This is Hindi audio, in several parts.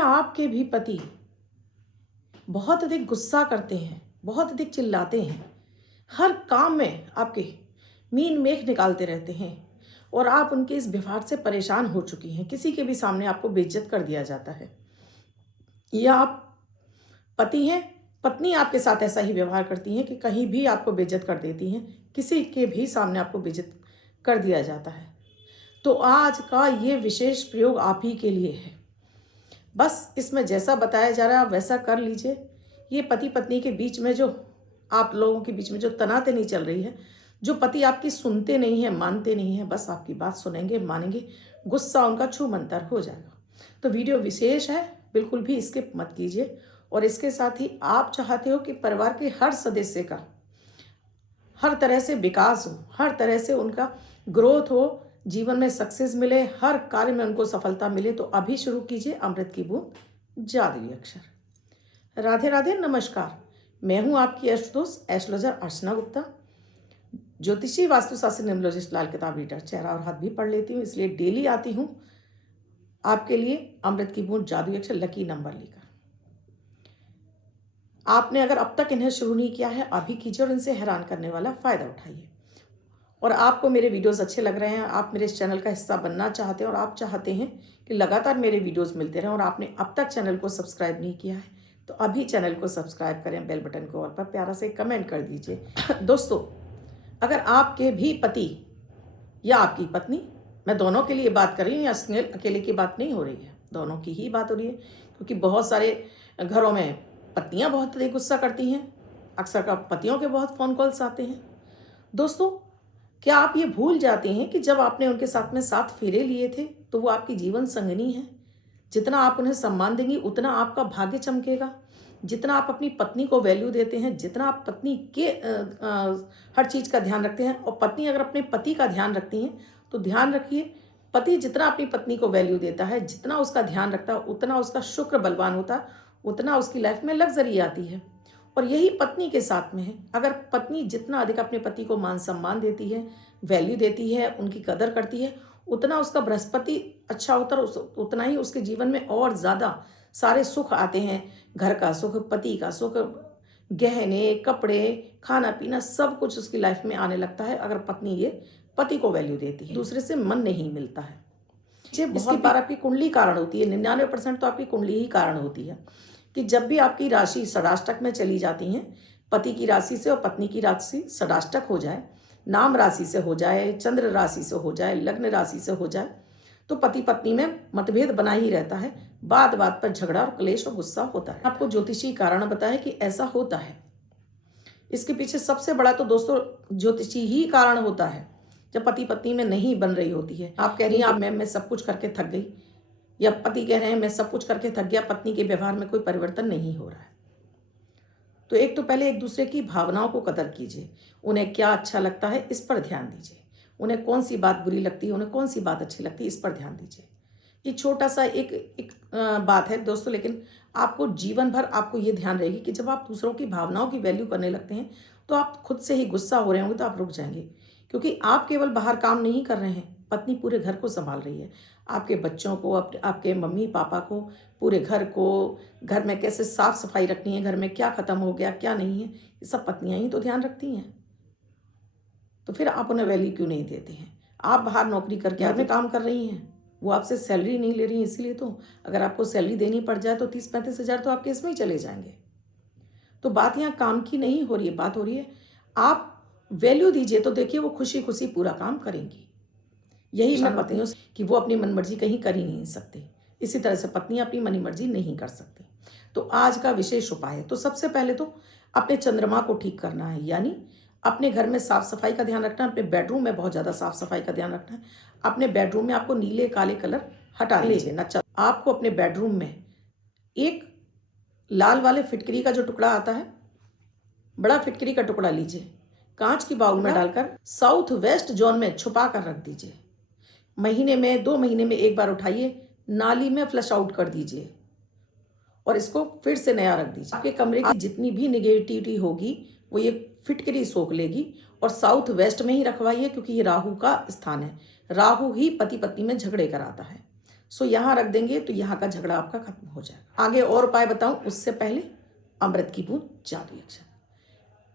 क्या आपके भी पति बहुत अधिक गुस्सा करते हैं, बहुत अधिक चिल्लाते हैं, हर काम में आपके मीन मेख निकालते रहते हैं और आप उनके इस व्यवहार से परेशान हो चुकी हैं? किसी के भी सामने आपको बेइज्जत कर दिया जाता है, या आप पति हैं, पत्नी आपके साथ ऐसा ही व्यवहार करती हैं कि कहीं भी आपको बेइज्जत कर देती हैं, किसी के भी सामने आपको बेइज्जत कर दिया जाता है। तो आज का ये विशेष प्रयोग आप ही के लिए है। बस इसमें जैसा बताया जा रहा है आप वैसा कर लीजिए। ये पति पत्नी के बीच में जो आप लोगों के बीच में जो तनातनी चल रही है, जो पति आपकी सुनते नहीं हैं, मानते नहीं हैं, बस आपकी बात सुनेंगे, मानेंगे, गुस्सा उनका छूमंतर हो जाएगा। तो वीडियो विशेष है, बिल्कुल भी स्किप मत कीजिए। और इसके साथ ही आप चाहते हो कि परिवार के हर सदस्य का हर तरह से विकास हो, हर तरह से उनका ग्रोथ हो, जीवन में सक्सेस मिले, हर कार्य में उनको सफलता मिले, तो अभी शुरू कीजिए अमृत की बूंद जादुई अक्षर। राधे राधे, नमस्कार। मैं हूं आपकी एस्ट्रोदोस्त एस्ट्रोलॉजर अर्चना गुप्ता, ज्योतिषी वास्तुशास्त्री न्यूमरोलॉजिस्ट, लाल किताब रीडर, चेहरा और हाथ भी पढ़ लेती हूँ, इसलिए डेली आती हूँ आपके लिए अमृत की बूंद जादुई अक्षर लकी नंबर लेकर। आपने अगर अब तक इन्हें शुरू नहीं किया है, अभी कीजिए और इनसे हैरान करने वाला फ़ायदा उठाइए। और आपको मेरे वीडियोस अच्छे लग रहे हैं, आप मेरे इस चैनल का हिस्सा बनना चाहते हैं और आप चाहते हैं कि लगातार मेरे वीडियोस मिलते रहें और आपने अब तक चैनल को सब्सक्राइब नहीं किया है, तो अभी चैनल को सब्सक्राइब करें, बेल बटन को ऑल पर प्यारा से कमेंट कर दीजिए। दोस्तों, अगर आपके भी पति या आपकी पत्नी, मैं दोनों के लिए बात कर रही हूँ, या सिंगल अकेले की बात नहीं हो रही है, दोनों की ही बात हो रही है, क्योंकि बहुत सारे घरों में पत्नियाँ बहुत अधिक गुस्सा करती हैं, अक्सर का पतियों के बहुत फ़ोन कॉल्स आते हैं। दोस्तों, क्या आप ये भूल जाते हैं कि जब आपने उनके साथ में 7 फेरे लिए थे, तो वो आपकी जीवन संगिनी है? जितना आप उन्हें सम्मान देंगी, उतना आपका भाग्य चमकेगा। जितना आप अपनी पत्नी को वैल्यू देते हैं, जितना आप पत्नी के हर चीज़ का ध्यान रखते हैं, और पत्नी अगर अपने पति का ध्यान रखती हैं, तो ध्यान रखिए, पति जितना अपनी पत्नी को वैल्यू देता है, जितना उसका ध्यान रखता है, उतना उसका शुक्र बलवान होता है, उतना उसकी लाइफ में लग्जरी आती है। और यही पत्नी के साथ में है। अगर पत्नी जितना अधिक अपने पति को मान सम्मान देती है, वैल्यू देती है, उनकी कदर करती है, उतना उसका बृहस्पति अच्छा होता है, उतना ही उसके जीवन में और ज़्यादा सारे सुख आते हैं। घर का सुख, पति का सुख, गहने, कपड़े, खाना पीना, सब कुछ उसकी लाइफ में आने लगता है, अगर पत्नी ये पति को वैल्यू देती है। दूसरे से मन नहीं मिलता है। इसकी बार आपकी कुंडली कारण होती है, 99% तो आपकी कुंडली ही कारण होती है। कि जब भी आपकी राशि षडाष्टक में चली जाती हैं, पति की राशि से और पत्नी की राशि षडाष्टक हो जाए, नाम राशि से हो जाए, चंद्र राशि से हो जाए, लग्न राशि से हो जाए, तो पति पत्नी में मतभेद बना ही रहता है। बात बात पर झगड़ा और क्लेश और गुस्सा होता है। आपको ज्योतिषी कारण बताया कि ऐसा होता है। इसके पीछे सबसे बड़ा तो दोस्तों ज्योतिषी ही कारण होता है। जब पति पत्नी में नहीं बन रही होती है, आप कह रही हैं मैं सब कुछ करके थक गई, या पति कह रहे हैं मैं सब कुछ करके थक गया, पत्नी के व्यवहार में कोई परिवर्तन नहीं हो रहा है, तो एक तो पहले एक दूसरे की भावनाओं को कदर कीजिए। उन्हें क्या अच्छा लगता है, इस पर ध्यान दीजिए। उन्हें कौन सी बात बुरी लगती है, उन्हें कौन सी बात अच्छी लगती है, इस पर ध्यान दीजिए। ये छोटा सा एक बात है दोस्तों, लेकिन आपको जीवन भर आपको ये ध्यान रहेगी कि जब आप दूसरों की भावनाओं की वैल्यू करने लगते हैं, तो आप खुद से ही गुस्सा हो रहे होंगे तो आप रुक जाएंगे, क्योंकि आप केवल बाहर काम नहीं कर रहे हैं, पत्नी पूरे घर को संभाल रही है। आपके बच्चों को, आपके मम्मी पापा को, पूरे घर को, घर में कैसे साफ सफाई रखनी है, घर में क्या खत्म हो गया क्या नहीं है, ये सब पत्नियां ही तो ध्यान रखती हैं। तो फिर आप उन्हें वैल्यू क्यों नहीं देते हैं? आप बाहर नौकरी करके घर में काम कर रही हैं, वो आपसे सैलरी नहीं ले रही हैं, इसीलिए तो अगर आपको सैलरी देनी पड़ जाए तो 30-35 हज़ार तो आपके इसमें ही चले जाएंगे। तो बात यहाँ काम की नहीं हो रही है, बात हो रही है आप वैल्यू दीजिए, तो देखिए वो खुशी खुशी पूरा काम करेंगी। यही मैं पत्नियों से कि वो अपनी मनमर्जी कहीं कर ही नहीं सकती, इसी तरह से पत्नियां अपनी मनमर्जी नहीं कर सकती। तो आज का विशेष उपाय है, तो सबसे पहले तो अपने चंद्रमा को ठीक करना है, यानी अपने घर में साफ सफाई का ध्यान रखना है। अपने बेडरूम में बहुत ज़्यादा साफ सफाई का ध्यान रखना है। अपने बेडरूम में आपको नीले काले कलर हटा लीजिए ना। आपको अपने बेडरूम में एक लाल वाले फिटकरी का जो टुकड़ा आता है, बड़ा फिटकरी का टुकड़ा लीजिए, कांच की बाउल में डालकर साउथ वेस्ट जोन में छुपा कर रख दीजिए। महीने में 2 महीने में एक बार उठाइए, नाली में फ्लश आउट कर दीजिए और इसको फिर से नया रख दीजिए। आपके कमरे की जितनी भी निगेटिविटी होगी वो ये फिटकरी सोख लेगी। और साउथ वेस्ट में ही रखवाइए, क्योंकि ये राहु का स्थान है। राहु ही पति पत्नी में झगड़े कराता है। सो यहाँ रख देंगे तो यहाँ का झगड़ा आपका खत्म हो जाएगा। आगे और उपाय बताऊं उससे पहले, अमृत की बूंद जादुई अक्षर।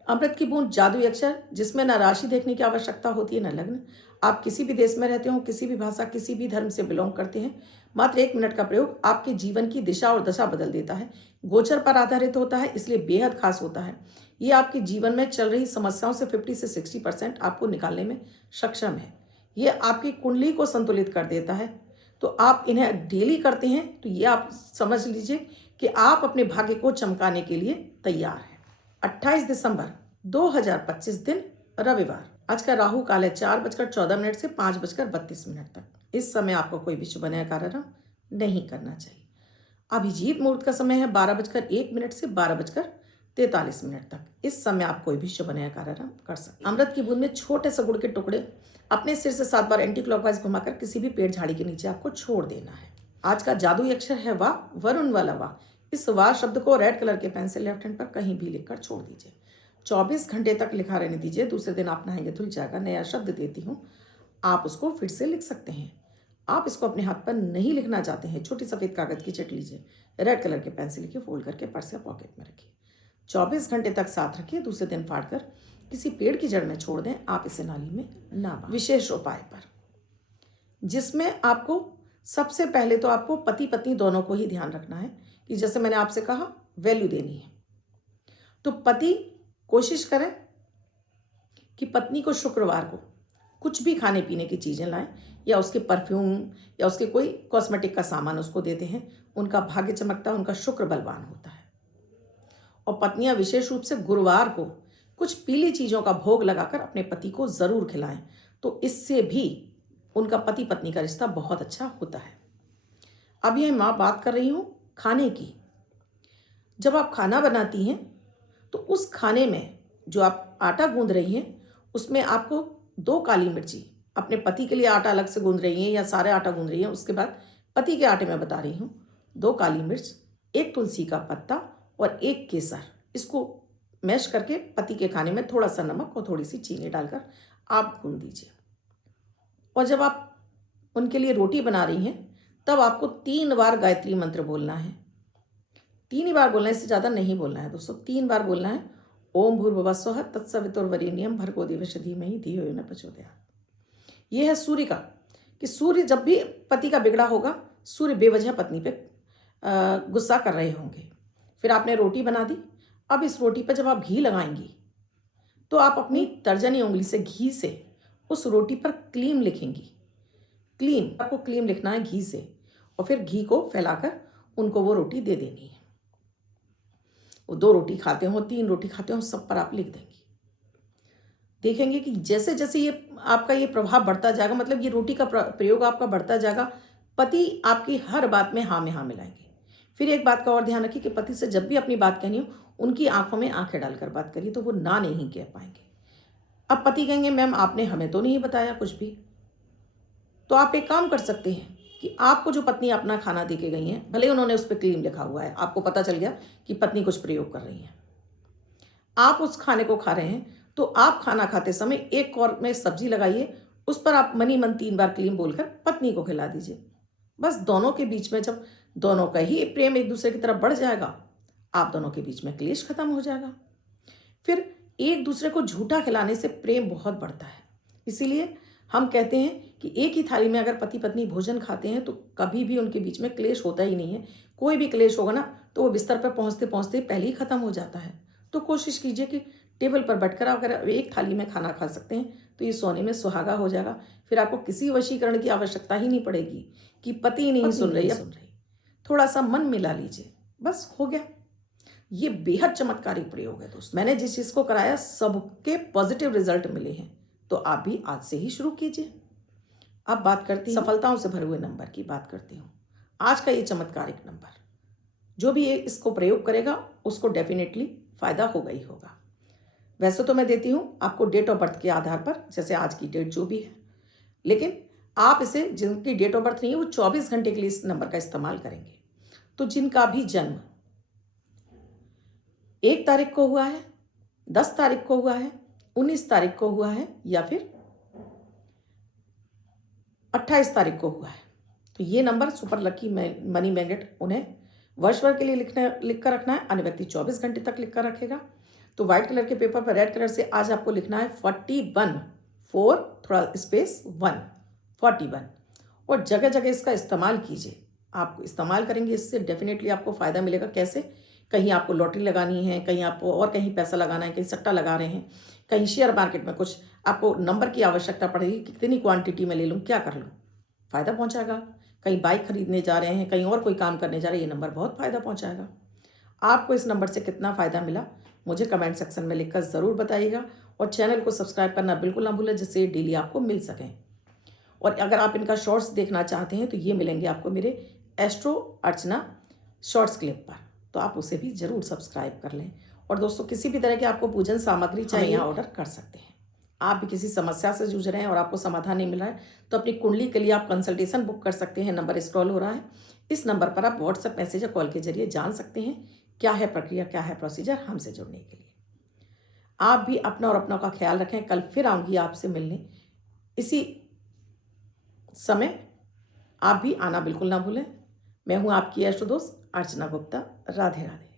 अमृत की बूंद जादुई अक्षर, जिसमें न राशि देखने की आवश्यकता होती है न लग्न। आप किसी भी देश में रहते हो, किसी भी भाषा, किसी भी धर्म से बिलोंग करते हैं, मात्र 1 मिनट का प्रयोग आपके जीवन की दिशा और दशा बदल देता है। गोचर पर आधारित होता है, इसलिए बेहद खास होता है। ये आपके जीवन में चल रही समस्याओं से 50 से 60% आपको निकालने में सक्षम है। ये आपकी कुंडली को संतुलित कर देता है। तो आप इन्हें डेली करते हैं तो ये आप समझ लीजिए कि आप अपने भाग्य को चमकाने के लिए तैयार हैं। 28 दिसंबर 2025 दिन रविवार। आज का राहु काल है 4:14 से 5:32 तक। इस समय आपको कोई भी शुभ नया कार्यक्रम नहीं करना चाहिए। अभिजीत मुहूर्त का समय है 12:01 से 12:43 तक। इस समय आप कोई भी शुभ नया कार्यक्रम कर सकते हैं। अमृत की बूंद में छोटे से गुड़ के टुकड़े अपने सिर से 7 बार एंटी क्लॉकवाइज घुमाकर किसी भी पेड़ झाड़ी के नीचे आपको छोड़ देना है। आज का जादुई अक्षर है वाह, वरुण वाला वाह। इस वाह शब्द को रेड कलर के पेन से लेफ्ट हैंड पर कहीं भी लिखकर छोड़ दीजिए। 24 घंटे तक लिखा रहने दीजिए। दूसरे दिन आप नहाएंगे धुल जाएगा। नया शब्द देती हूँ, आप उसको फिर से लिख सकते हैं। आप इसको अपने हाथ पर नहीं लिखना चाहते हैं, छोटी सफ़ेद कागज की चिट लीजिए, रेड कलर के पेन से लिखिए, फोल्ड करके पर्स या पॉकेट में रखिए। 24 घंटे तक साथ रखिए। दूसरे दिन फाड़कर किसी पेड़ की जड़ में छोड़ दें। आप इसे नाली में ना बहाएं। विशेष उपाय पर, जिसमें आपको सबसे पहले तो आपको पति पत्नी दोनों को ही ध्यान रखना है कि जैसे मैंने आपसे कहा वैल्यू देनी है। तो पति कोशिश करें कि पत्नी को शुक्रवार को कुछ भी खाने पीने की चीज़ें लाएं, या उसके परफ्यूम या उसके कोई कॉस्मेटिक का सामान उसको देते हैं। उनका भाग्य चमकता है, उनका शुक्र बलवान होता है। और पत्नियां विशेष रूप से गुरुवार को कुछ पीली चीज़ों का भोग लगाकर अपने पति को ज़रूर खिलाएं, तो इससे भी उनका पति पत्नी का रिश्ता बहुत अच्छा होता है। अब यह मैं बात कर रही हूँ खाने की। जब आप खाना बनाती हैं तो उस खाने में जो आप आटा गूंद रही हैं उसमें आपको 2 काली मिर्ची, अपने पति के लिए आटा अलग से गूंद रही हैं या सारे आटा गूंद रही हैं, उसके बाद पति के आटे में बता रही हूँ, 2 काली मिर्च, 1 तुलसी का पत्ता और 1 केसर, इसको मैश करके पति के खाने में थोड़ा सा नमक और थोड़ी सी चीनी डालकर आप गूंद दीजिए। और जब आप उनके लिए रोटी बना रही हैं तब आपको 3 बार गायत्री मंत्र बोलना है। 3 ही बार बोलना है, इससे ज़्यादा नहीं बोलना है दोस्तों। 3 बार बोलना है। ओम भूर्भुवः स्वः तत्सवितुर्वरेण्यं भर्गो देवस्य धीमहि धियो यो न प्रचोदयात्। ये है सूर्य का, कि सूर्य जब भी पति का बिगड़ा होगा, सूर्य बेवजह पत्नी पे गुस्सा कर रहे होंगे। फिर आपने रोटी बना दी। अब इस रोटी पर जब आप घी लगाएंगी तो आप अपनी तर्जनी उंगली से घी से उस रोटी पर क्लीम लिखेंगी। क्लीम, आपको क्लीम लिखना है घी से, और फिर घी को फैलाकर उनको वो रोटी दे देनी है। वो 2 रोटी खाते हो, 3 रोटी खाते हो, सब पर आप लिख देंगी। देखेंगे कि जैसे जैसे ये आपका ये प्रभाव बढ़ता जाएगा, मतलब ये रोटी का प्रयोग आपका बढ़ता जाएगा, पति आपकी हर बात में हाँ में हाँ मिलाएंगे। फिर एक बात का और ध्यान रखिए कि पति से जब भी अपनी बात कहनी हो, उनकी आंखों में आंखें डालकर बात करिए, तो वो ना नहीं कह पाएंगे। अब पति कहेंगे मैम आपने हमें तो नहीं बताया कुछ भी। तो आप एक काम कर सकते हैं कि आपको जो पत्नी अपना खाना दे के गई हैं, भले उन्होंने उस पर क्लीम लिखा हुआ है, आपको पता चल गया कि पत्नी कुछ प्रयोग कर रही है, आप उस खाने को खा रहे हैं, तो आप खाना खाते समय एक कौर में सब्जी लगाइए, उस पर आप मनी मन 3 बार क्लीम बोलकर पत्नी को खिला दीजिए। बस दोनों के बीच में जब दोनों का ही प्रेम एक दूसरे की तरफ बढ़ जाएगा, आप दोनों के बीच में क्लेश खत्म हो जाएगा। फिर एक दूसरे को झूठा खिलाने से प्रेम बहुत बढ़ता है। इसीलिए हम कहते हैं कि एक ही थाली में अगर पति पत्नी भोजन खाते हैं तो कभी भी उनके बीच में क्लेश होता ही नहीं है। कोई भी क्लेश होगा ना तो वो बिस्तर पर पहुंचते पहुंचते पहले ही खत्म हो जाता है। तो कोशिश कीजिए कि टेबल पर बैठकर अगर एक थाली में खाना खा सकते हैं तो ये सोने में सुहागा हो जाएगा। फिर आपको किसी वशीकरण की आवश्यकता ही नहीं पड़ेगी कि पति नहीं सुन रही। थोड़ा सा मन मिला लीजिए, बस हो गया। ये बेहद चमत्कारी प्रयोग है दोस्तों। मैंने जिस चीज़ को कराया सबके पॉजिटिव रिजल्ट मिले हैं, तो आप भी आज से ही शुरू कीजिए। अब बात करती हूँ सफलताओं से भरे हुए नंबर की बात करती हूँ। आज का ये चमत्कारिक नंबर, जो भी इसको प्रयोग करेगा उसको डेफिनेटली फ़ायदा होगा ही होगा। वैसे तो मैं देती हूँ आपको डेट ऑफ बर्थ के आधार पर, जैसे आज की डेट जो भी है, लेकिन आप इसे जिनकी डेट ऑफ बर्थ नहीं है वो 24 घंटे के लिए इस नंबर का इस्तेमाल करेंगे। तो जिनका भी जन्म 1 तारीख को हुआ है, 10 तारीख को हुआ है, 19 तारीख को हुआ है, या फिर 28 तारीख को हुआ है, तो ये number super lucky money magnet उन्हें वर्ष भर के लिए लिख कर रखना है। अन्य व्यक्ति 24 घंटे तक लिख कर रखेगा। तो व्हाइट कलर के पेपर पर रेड कलर से आज आपको लिखना है 41 4 थोड़ा स्पेस 1 41 और जगह जगह इसका इस्तेमाल कीजिए। आप इस्तेमाल करेंगे इससे डेफिनेटली आपको फ़ायदा मिलेगा। कैसे? कहीं आपको लॉटरी लगानी है, कहीं आपको और कहीं पैसा लगाना है, कहीं सट्टा लगा रहे हैं, कहीं शेयर मार्केट में कुछ आपको नंबर की आवश्यकता पड़ेगी, कितनी क्वांटिटी में ले लूँ, क्या कर लूँ, फ़ायदा पहुँचाएगा। कहीं बाइक खरीदने जा रहे हैं, कहीं और कोई काम करने जा रहे हैं, ये नंबर बहुत फ़ायदा पहुँचाएगा। आपको इस नंबर से कितना फ़ायदा मिला मुझे कमेंट सेक्शन में लिखकर ज़रूर बताइएगा और चैनल को सब्सक्राइब करना बिल्कुल ना भूलें, जिससे डेली आपको मिल सकें। और अगर आप इनका शॉर्ट्स देखना चाहते हैं तो ये मिलेंगे आपको मेरे एस्ट्रो अर्चना शॉर्ट्स क्लिप पर, तो आप उसे भी ज़रूर सब्सक्राइब कर लें। और दोस्तों, किसी भी तरह की आपको पूजन सामग्री चाहिए, यहाँ ऑर्डर कर सकते हैं। आप भी किसी समस्या से जूझ रहे हैं और आपको समाधान नहीं मिल रहा है तो अपनी कुंडली के लिए आप कंसल्टेशन बुक कर सकते हैं। नंबर स्क्रॉल हो रहा है, इस नंबर पर आप व्हाट्सएप मैसेज या कॉल के जरिए जान सकते हैं क्या है प्रक्रिया, क्या है प्रोसीजर हमसे जुड़ने के लिए। आप भी अपना और अपनों का ख्याल रखें। कल फिर आऊँगी आपसे मिलने इसी समय, आप भी आना बिल्कुल ना भूलें। मैं हूँ आपकी एस्ट्रो दोस्त अर्चना गुप्ता। राधे राधे।